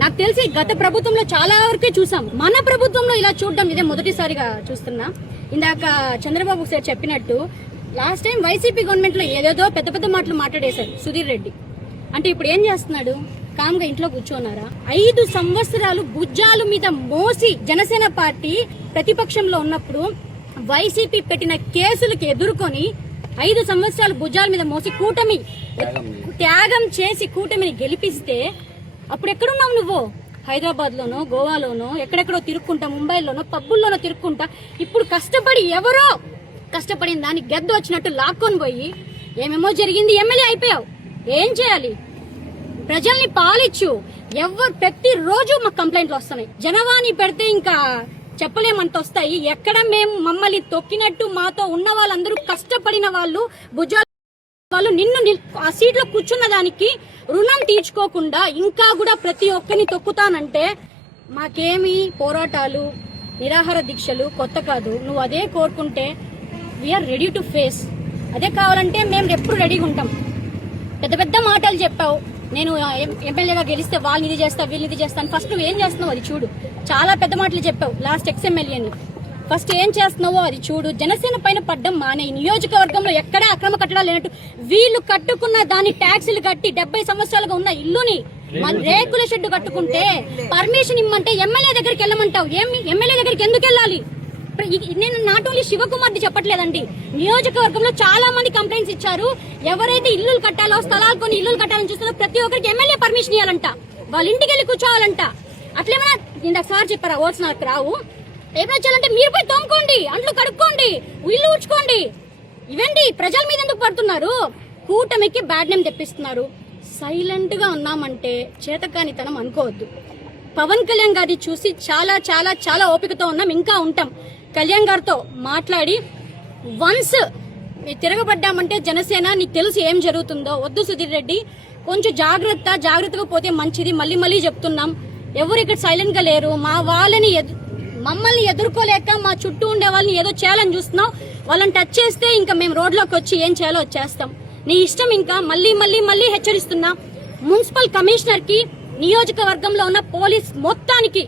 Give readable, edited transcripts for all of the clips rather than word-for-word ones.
నాకు తెలిసి గత ప్రభుత్వంలో చాలా వరకే చూసాం, మన ప్రభుత్వంలో ఇలా చూడడం ఇదే మొదటిసారిగా చూస్తున్నా. ఇందాక చంద్రబాబు సార్ చెప్పినట్టు లాస్ట్ టైం వైసీపీ గవర్నమెంట్ లో ఏదేదో పెద్ద పెద్ద మాటలు మాట్లాడేశారు సుధీర్ రెడ్డి. అంటే ఇప్పుడు ఏం చేస్తున్నాడు? కామ్గా ఇంట్లో కూర్చోన్నారా? 5 సంవత్సరాలు భుజాల మీద మోసి జనసేన పార్టీ ప్రతిపక్షంలో ఉన్నప్పుడు వైసీపీ పెట్టిన కేసులకు ఎదుర్కొని 5 సంవత్సరాలు భుజాల మీద మోసి కూటమి త్యాగం చేసి కూటమిని గెలిపిస్తే అప్పుడు ఎక్కడున్నావు నువ్వు? హైదరాబాద్ లోనో, గోవాలోనో, ఎక్కడెక్కడో తిరుక్కుంటా, ముంబైలోనో, పబ్బుల్లోనో తిరుక్కుంటా. ఇప్పుడు కష్టపడి ఎవరో కష్టపడిన దాన్ని గెద్ద వచ్చినట్టు లాక్కొని పోయి ఏమేమో జరిగింది, ఎమ్మెల్యే అయిపోయావు. ఏం చేయాలి? ప్రజల్ని పాలిచ్చు. ప్రతిరోజు మాకు కంప్లైంట్లు వస్తున్నాయి. జనవాణి పెడితే ఇంకా చెప్పలేమంత వస్తాయి. ఎక్కడ మేము మమ్మల్ని తొక్కినట్టు మాతో ఉన్న వాళ్ళందరూ కష్టపడిన వాళ్ళు, భుజాలు వాళ్ళు నిన్ను ఆ సీట్లో కూర్చున్న దానికి రుణం తీర్చుకోకుండా ఇంకా కూడా ప్రతి ఒక్కరిని తొక్కుతానంటే మాకేమి పోరాటాలు, నిరాహార దీక్షలు కొత్త కాదు. నువ్వు అదే కోరుకుంటే వీఆర్ రెడీ టు ఫేస్. అదే కావాలంటే మేము ఎప్పుడు రెడీగా ఉంటాం. పెద్ద పెద్ద మాటలు చెప్పావు, నేను ఎమ్మెల్యేగా గెలిస్తే వాళ్ళని ఇది చేస్తా, వీళ్ళని ఇది చేస్తాను. ఫస్ట్ నువ్వు ఏం చేస్తున్నావు అది చూడు. చాలా పెద్ద మాటలు చెప్పావు లాస్ట్ ఎక్స్ఎమ్మెల్యేని. ఫస్ట్ ఏం చేస్తున్నావో అది చూడు. జనసేన పైన పడ్డం మానే. నియోజకవర్గంలో ఎక్కడా అక్రమ కట్టడాలు లేనట్టు వీళ్ళు కట్టుకున్న దాని ట్యాక్సులు కట్టి 70 సంవత్సరాలుగా ఉన్న ఇల్లుని రేకుల షెడ్డు కట్టుకుంటే పర్మిషన్ ఇమ్మంటే ఎమ్మెల్యే దగ్గరికి వెళ్ళమంటావు. ఏమి ఎమ్మెల్యే దగ్గరికి ఎందుకు వెళ్ళాలి? నేను నాట్ ఓన్లీ శివకుమార్ది చెప్పట్లేదండి. నియోజకవర్గంలో చాలా మంది కంప్లైంట్స్ ఇచ్చారు. ఎవరైతే ఇల్లులు కట్టాలో, స్థలాలు కొని ఇల్లులు కట్టాలని చూస్తున్నారో ప్రతి ఒక్కరికి ఎమ్మెల్యే పర్మిషన్ ఇవ్వాలంట. వాళ్ళ ఇంటికి వెళ్ళి కూర్చోవాలంట. అట్లేమైనా ఇందాక సార్ చెప్పారా ఓట్స్ నాకు రావు, ఏమైనా చేయాలంటే మీరు పోయి తోముకోండి, అంట్లు కడుక్కోండి, ఇల్లు ఊడ్చుకోండి. ఇవండి ప్రజల మీద ఎందుకు పడుతున్నారు? కూటమికి బ్యాడ్ నేమ్ తెప్పిస్తున్నారు. సైలెంట్ గా ఉన్నామంటే చేతకానితనం అనుకోవద్దు. పవన్ కళ్యాణ్ గారిని చూసి చాలా చాలా చాలా ఓపికతో ఉన్నాం, ఇంకా ఉంటాం. కళ్యాణ్ గారితో మాట్లాడి వన్స్ తిరగబడ్డామంటే జనసేన నీకు తెలుసు ఏం జరుగుతుందో. వద్దు సుధీర్ రెడ్డి, కొంచెం జాగ్రత్తగా పోతే మంచిది. మళ్ళీ మళ్ళీ చెప్తున్నాం, ఎవరు ఇక్కడ సైలెంట్ గా లేరు. మమ్మల్ని ఎదుర్కోలేక మా చుట్టూ ఉండే వాళ్ళని ఏదో చేయాలని చూస్తున్నాం. వాళ్ళని టచ్ చేస్తే ఇంకా మేము రోడ్లోకి వచ్చి ఏం చేయాలో చేస్తాం. నీ ఇష్టం. ఇంకా మళ్ళీ మళ్ళీ మళ్ళీ హెచ్చరిస్తున్నా, మున్సిపల్ కమిషనర్ కి, నియోజకవర్గంలో ఉన్న పోలీస్ మొత్తానికి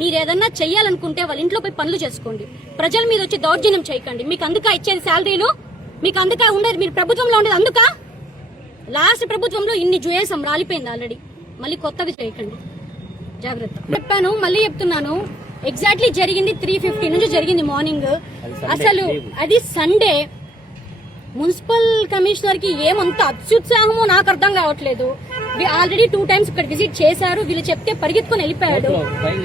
మీరు ఏదన్నా చెయ్యాలనుకుంటే వాళ్ళ ఇంట్లో పోయి పనులు చేసుకోండి. ప్రజల మీద వచ్చి దౌర్జన్యం చేయకండి. మీకు అందుక ఇచ్చేది శాలరీలు, మీకు అందుక ఉండేది, మీరు ప్రభుత్వంలో ఉండేది అందుక. లాస్ట్ ప్రభుత్వంలో ఇన్ని చేసాం, రాలిపోయింది ఆల్రెడీ. మళ్ళీ కొత్తగా చేయకండి, జాగ్రత్త. చెప్పాను, మళ్ళీ చెప్తున్నాను. ఎగ్జాక్ట్లీ జరిగింది 3:50 నుంచి జరిగింది మార్నింగ్. అసలు అది సండే. మున్సిపల్ కమిషనర్ కి ఏమంత అత్యుత్సాహమో నాకు అర్థం కావట్లేదు. ఆల్రెడీ 2 times ఇక్కడ విజిట్ చేశారు. వీళ్ళు చెప్తే పరిగెత్తుకొని వెళ్ళిపోయాడు.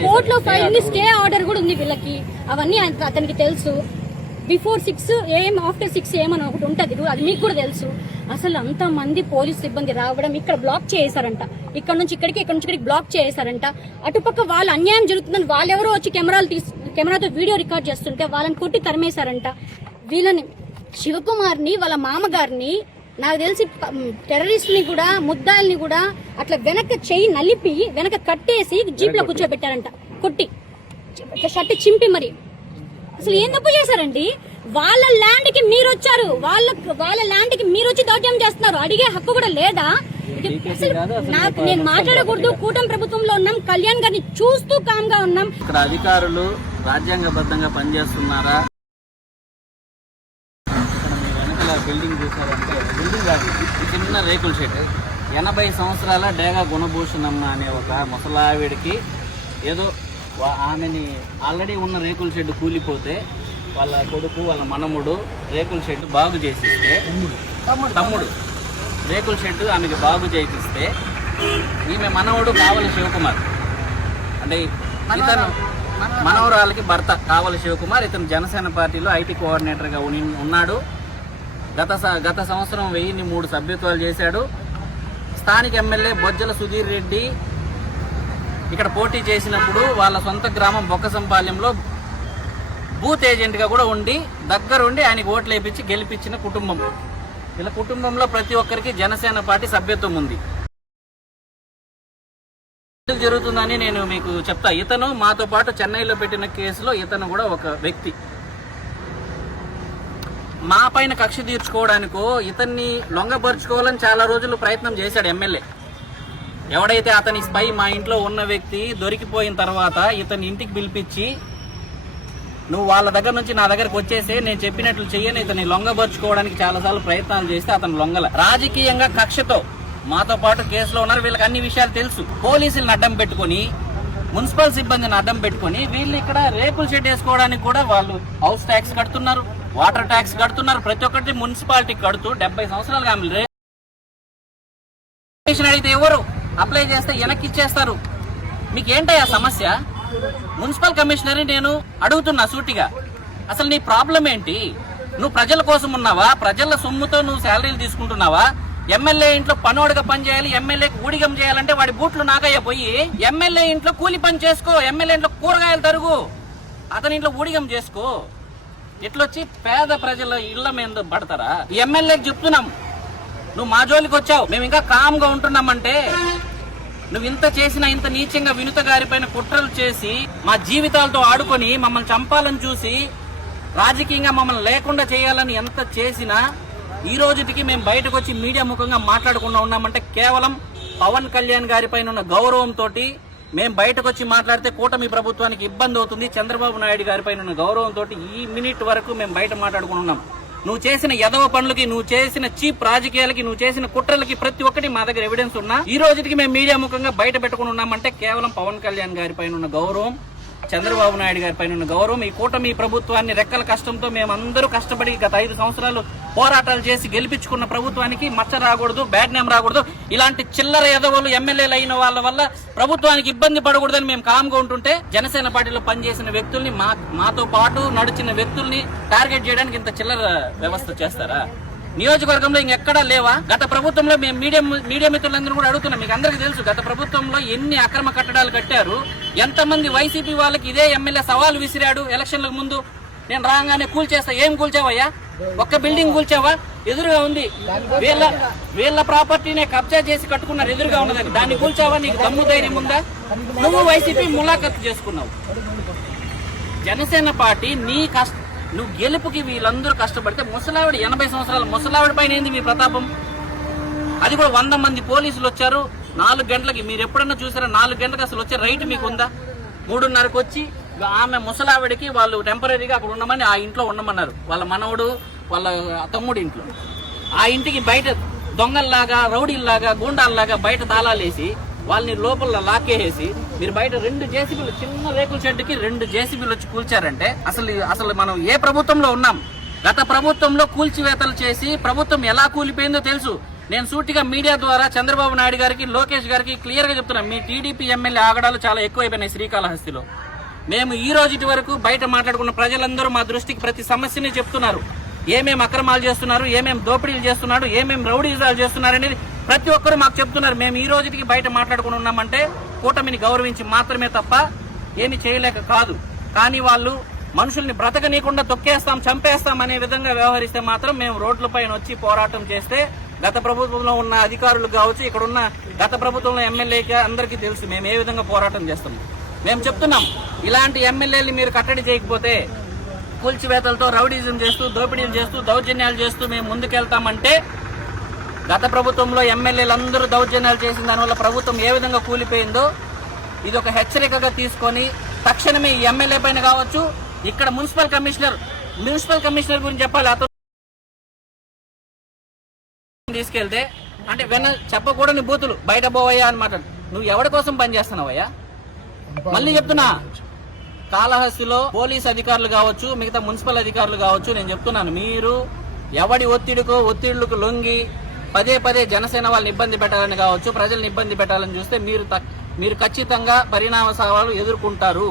కోర్టులో ఫైల్ ఉంది, స్టే ఆర్డర్ కూడా ఉంది వీళ్ళకి. అవన్నీ అతనికి తెలుసు. బిఫోర్ 6 AM, ఆఫ్టర్ 6 AM అని ఒకటి ఉంటది, అది మీకు కూడా తెలుసు. అసలు అంత మంది పోలీసు సిబ్బంది రావడం, ఇక్కడ బ్లాక్ చేశారంట. ఇక్కడ నుంచి ఇక్కడికి బ్లాక్ చేశారంట. అటుపక్క వాళ్ళు అన్యాయం జరుగుతుందని వాళ్ళెవరో వచ్చి కెమెరాతో వీడియో రికార్డ్ చేస్తుంటే వాళ్ళని కొట్టి తరిమేశారంట. వీళ్ళని శివకుమార్ని, వాళ్ళ మామగారిని, నాకు తెలిసి టెర్రరిస్ట్ని కూడా, ముద్దాయిల్ని కూడా అట్లా వెనక చెయ్యి నలిపి వెనక కట్టేసి జీప్ లో కూర్చోబెట్టారంట. కొట్టి షర్ట్ చింపి మరి. అసలు ఏం తప్పు చేశారండి? వాళ్ళ ల్యాండ్ కి మీరు వచ్చారు, వాళ్ళ ల్యాండ్ కి మీరు వచ్చి దౌర్జన్యం చేస్తున్నారు. అడిగే హక్కు కూడా లేదా? నాకు నేను మాట్లాడకూడదు. కూటమి ప్రభుత్వంలో ఉన్నాం, కళ్యాణ్ గారిని చూస్తూ కామ్ గా ఉన్నాం. ఇక్కడ అధికారులు రాజ్యాంగబద్ధంగా పనిచేస్తున్నారా? బిల్డింగ్ చూసారంటే బిల్డింగ్ కాదు, చిన్న రేకుల షెడ్. 80 సంవత్సరాల డేగా గుణభూషణమ్మ అనే ఒక ముసలావిడికి ఏదో ఆమెని ఆల్రెడీ ఉన్న రేకుల షెడ్ కూలిపోతే వాళ్ళ కొడుకు, వాళ్ళ మనముడు రేకుల షెడ్ బాగు చేసిస్తే, తమ్ముడు రేకుల షెడ్ ఆమెకి బాగు చేపిస్తే, ఈమె మనవడు కావలి శివకుమార్, అంటే ఇతను మనవరాలకి భర్త కావలి శివకుమార్. ఇతను జనసేన పార్టీలో IT కోఆర్డినేటర్గా ఉన్నాడు. గత సంవత్సరం 1003 సభ్యత్వాలు చేశాడు. స్థానిక ఎమ్మెల్యే బొజ్జల సుధీర్ రెడ్డి ఇక్కడ పోటీ చేసినప్పుడు వాళ్ళ సొంత గ్రామం బొక్కసంపాలెంలో బూత్ ఏజెంట్ గా కూడా ఉండి దగ్గరుండి ఆయనకి ఓట్లు వేయించి గెలిపించిన కుటుంబం. వీళ్ళ కుటుంబంలో ప్రతి ఒక్కరికి జనసేన పార్టీ సభ్యత్వం ఉంది. జరుగుతుందని నేను మీకు చెప్తా. ఇతను మాతో పాటు చెన్నైలో పెట్టిన కేసులో ఇతను కూడా ఒక వ్యక్తి. మా పైన కక్ష తీర్చుకోవడానికో ఇతన్ని లొంగపరుచుకోవాలని చాలా రోజులు ప్రయత్నం చేశాడు ఎమ్మెల్యే. ఎవడైతే అతని స్పై మా ఇంట్లో ఉన్న వ్యక్తి దొరికిపోయిన తర్వాత ఇతని ఇంటికి పిలిపించి నువ్వు వాళ్ళ దగ్గర నుంచి నా దగ్గరకు వచ్చేసి నేను చెప్పినట్లు చెయ్యని ఇతన్ని లొంగబరుచుకోవడానికి చాలాసార్లు ప్రయత్నాలు చేస్తే అతను లొంగల. రాజకీయంగా కక్షతో మాతో పాటు కేసులో ఉన్నారు. వీళ్ళకి అన్ని విషయాలు తెలుసు. పోలీసులను అడ్డం పెట్టుకుని, మున్సిపల్ సిబ్బందిని అడ్డం పెట్టుకుని వీళ్ళు ఇక్కడ రేకుల షెడ్ వేసుకోవడానికి కూడా వాళ్ళు హౌస్ ట్యాక్స్ కడుతున్నారు, వాటర్ ట్యాక్స్ కడుతున్నారు. ప్రతి ఒక్కటి మున్సిపాలిటీ కడుతూ 70 సంవత్సరాలుగా ఆమె రేషన్ అడిగితే ఎవరు అప్లై చేస్తే వెనక్కి ఇచ్చేస్తారు. మీకేంటయ్యా సమస్య? మున్సిపల్ కమిషనర్ నేను అడుగుతున్నా సూటిగా, అసలు నీ ప్రాబ్లం ఏంటి? నువ్వు ప్రజల కోసం ఉన్నావా? ప్రజల సొమ్ముతో నువ్వు శాలరీలు తీసుకుంటున్నావా? ఎమ్మెల్యే ఇంట్లో పనోడుగా పని చేయాలి, ఎమ్మెల్యేకి ఊడిగం చేయాలంటే వాడి బూట్లు నాకయ్య పోయి ఎమ్మెల్యే ఇంట్లో కూలి పని చేసుకో, ఎమ్మెల్యే ఇంట్లో కూరగాయలు తరుగు, అతని ఇంట్లో ఊడిగం చేసుకో. ఇట్లొచ్చి పేద ప్రజల ఇళ్ల మీద పడతారా? ఎమ్మెల్యేకి చెప్తున్నాం, నువ్వు మా జోలికి వచ్చావు, మేము ఇంకా కామ్ గా ఉంటున్నామంటే నువ్వు ఇంత చేసినా, ఇంత నీచంగా వినుత గారి పైన కుట్రలు చేసి మా జీవితాలతో ఆడుకొని మమ్మల్ని చంపాలని చూసి రాజకీయంగా మమ్మల్ని లేకుండా చేయాలని ఎంత చేసినా ఈ రోజుకి మేము బయటకు వచ్చి మీడియా ముఖంగా మాట్లాడకుండా ఉన్నామంటే కేవలం పవన్ కళ్యాణ్ గారి పైన ఉన్న గౌరవంతో మేము బయటకు వచ్చి మాట్లాడితే కూటమి ప్రభుత్వానికి ఇబ్బంది అవుతుంది. చంద్రబాబు నాయుడు గారి పైన ఉన్న గౌరవంతో ఈ మినిట్ వరకు మేము బయట మాట్లాడుకుని ఉన్నాం. నువ్వు చేసిన యదవ పనులకి, నువ్వు చేసిన చీప్ రాజకీయాలకి, నువ్వు చేసిన కుట్రలకి ప్రతి ఒక్కటి మా దగ్గర ఎవిడెన్స్ ఉన్నా ఈ రోజుకి మేము మీడియా ముఖంగా బయట పెట్టుకుని ఉన్నామంటే కేవలం పవన్ కళ్యాణ్ గారి పైన ఉన్న గౌరవం, చంద్రబాబు నాయుడు గారి పైన ఉన్న గౌరవం. ఈ కూటమి ప్రభుత్వాన్ని రెక్కల కష్టంతో మేమందరూ కష్టపడి గత 5 సంవత్సరాలు పోరాటాలు చేసి గెలిపించుకున్న ప్రభుత్వానికి మచ్చ రాకూడదు, బ్యాడ్ నేమ్ రాకూడదు. ఇలాంటి చిల్లర ఎదవలు ఎమ్మెల్యేలు అయిన వాళ్ళ వల్ల ప్రభుత్వానికి ఇబ్బంది పడకూడదని మేము కామ్గా ఉంటుంటే జనసేన పార్టీలో పనిచేసిన వ్యక్తుల్ని, మాతో పాటు నడిచిన వ్యక్తుల్ని టార్గెట్ చేయడానికి ఇంత చిల్లర వ్యవస్థ చేస్తారా? నియోజకవర్గంలో ఇంకెక్కడా లేవా? గత ప్రభుత్వంలో మేము మీడియా మిత్రులందరూ కూడా అడుగుతున్నాం. మీకు అందరికీ తెలుసు గత ప్రభుత్వంలో ఎన్ని అక్రమ కట్టడాలు కట్టారు, ఎంతమంది వైసీపీ వాళ్ళకి ఇదే ఎమ్మెల్యే సవాల్ విసిరాడు ఎలక్షన్లకు ముందు. నేను రాగానే కూల్చేస్తా. ఏం కూల్చావయ్యా? ఒక్క బిల్డింగ్ కూల్చావా? ఎదురుగా ఉంది, వీళ్ళ ప్రాపర్టీనే కబ్జా చేసి కట్టుకున్నారు, ఎదురుగా ఉన్నదని. దాన్ని కూల్చావా? నీకు దమ్ము ధైర్యం ఉందా? నువ్వు వైసీపీ ములాఖతు చేసుకున్నావు. జనసేన పార్టీ నువ్వు గెలుపుకి వీళ్ళందరూ కష్టపడితే ముసలావిడ 80 సంవత్సరాల ముసలావిడ పైన ఏంది మీ ప్రతాపం? అది కూడా 100 మంది పోలీసులు వచ్చారు 4 గంటలకి. మీరు ఎప్పుడన్నా చూసారా? 4 గంటలకు అసలు వచ్చే రైట్ మీకు ఉందా? 3:30కు వచ్చి ఆమె ముసలావిడికి వాళ్ళు టెంపరీగా అక్కడ ఉండమని ఆ ఇంట్లో ఉండమన్నారు. వాళ్ళ మనవడు, వాళ్ళ తమ్ముడు ఇంట్లో. ఆ ఇంటికి బయట దొంగల్లాగా, రౌడీల్లాగా, గూండాల్లాగా బయట తాళాలేసి వాళ్ళని లోపల లాక్కేసి మీరు బయట 2 జేసీబీలు, చిన్న రేకుల షెడ్కి 2 జేసీబీలు వచ్చి కూల్చారంటే అసలు మనం ఏ ప్రభుత్వంలో ఉన్నాం? గత ప్రభుత్వంలో కూల్చివేతలు చేసి ప్రభుత్వం ఎలా కూలిపోయిందో తెలుసు. నేను సూటిగా మీడియా ద్వారా చంద్రబాబు నాయుడు గారికి, లోకేష్ గారికి క్లియర్ గా చెప్తున్నాను, మీ టీడీపీ ఎమ్మెల్యే ఆగడాలు చాలా ఎక్కువైపోయినాయి శ్రీకాళహస్తిలో. మేము ఈ రోజు వరకు బయట మాట్లాడుకున్న ప్రజలందరూ మా దృష్టికి ప్రతి సమస్యని చెప్తున్నారు. ఏమేం అక్రమాలు చేస్తున్నారు, ఏమేం దోపిడీలు చేస్తున్నారు, ఏమేం రౌడీజాలు చేస్తున్నారు అనేది ప్రతి ఒక్కరు మాకు చెప్తున్నారు. మేము ఈ రోజుకి బయట మాట్లాడుకుని ఉన్నామంటే కూటమిని గౌరవించి మాత్రమే తప్ప ఏమి చేయలేక కాదు. కానీ వాళ్ళు మనుషుల్ని బ్రతకనీయకుండా తొక్కేస్తాం, చంపేస్తాం అనే విధంగా వ్యవహరిస్తే మాత్రం మేము రోడ్లపైన వచ్చి పోరాటం చేస్తే గత ప్రభుత్వంలో ఉన్న అధికారులు కావచ్చు, ఇక్కడ ఉన్న గత ప్రభుత్వంలో ఎమ్మెల్యేకి అందరికీ తెలుసు మేము ఏ విధంగా పోరాటం చేస్తాం. మేము చెప్తున్నాం, ఇలాంటి ఎమ్మెల్యేలు మీరు కట్టడి చేయకపోతే కూల్చివేతలతో రౌడీజం చేస్తూ, దోపిడీలు చేస్తూ, దౌర్జన్యాలు చేస్తూ మేము ముందుకెళ్తామంటే గత ప్రభుత్వంలో ఎమ్మెల్యేలందరూ దౌర్జన్యాలు చేసిన దానివల్ల ప్రభుత్వం ఏ విధంగా కూలిపోయిందో ఇది ఒక హెచ్చరికగా తీసుకొని తక్షణమే ఈ ఎమ్మెల్యే పైన కావచ్చు, ఇక్కడ మున్సిపల్ కమిషనర్ గురించి చెప్పాలి. అతను తీసుకెళ్తే అంటే చెప్పకూడని బూతులు బయట పోవయ్యా అని మాట్లాడు. నువ్వు ఎవరి కోసం పనిచేస్తున్నావయ్యా? మళ్ళీ చెప్తున్నా, కాళహస్తిలో పోలీస్ అధికారులు కావచ్చు, మిగతా మున్సిపల్ అధికారులు కావచ్చు, నేను చెప్తున్నాను, మీరు ఎవడి ఒత్తిళ్లకు లొంగి పదే జనసేన వాళ్ళని ఇబ్బంది పెట్టాలని కావచ్చు, ప్రజల్ని ఇబ్బంది పెట్టాలని చూస్తే మీరు ఖచ్చితంగా పరిణామ సవాలు ఎదుర్కొంటారు.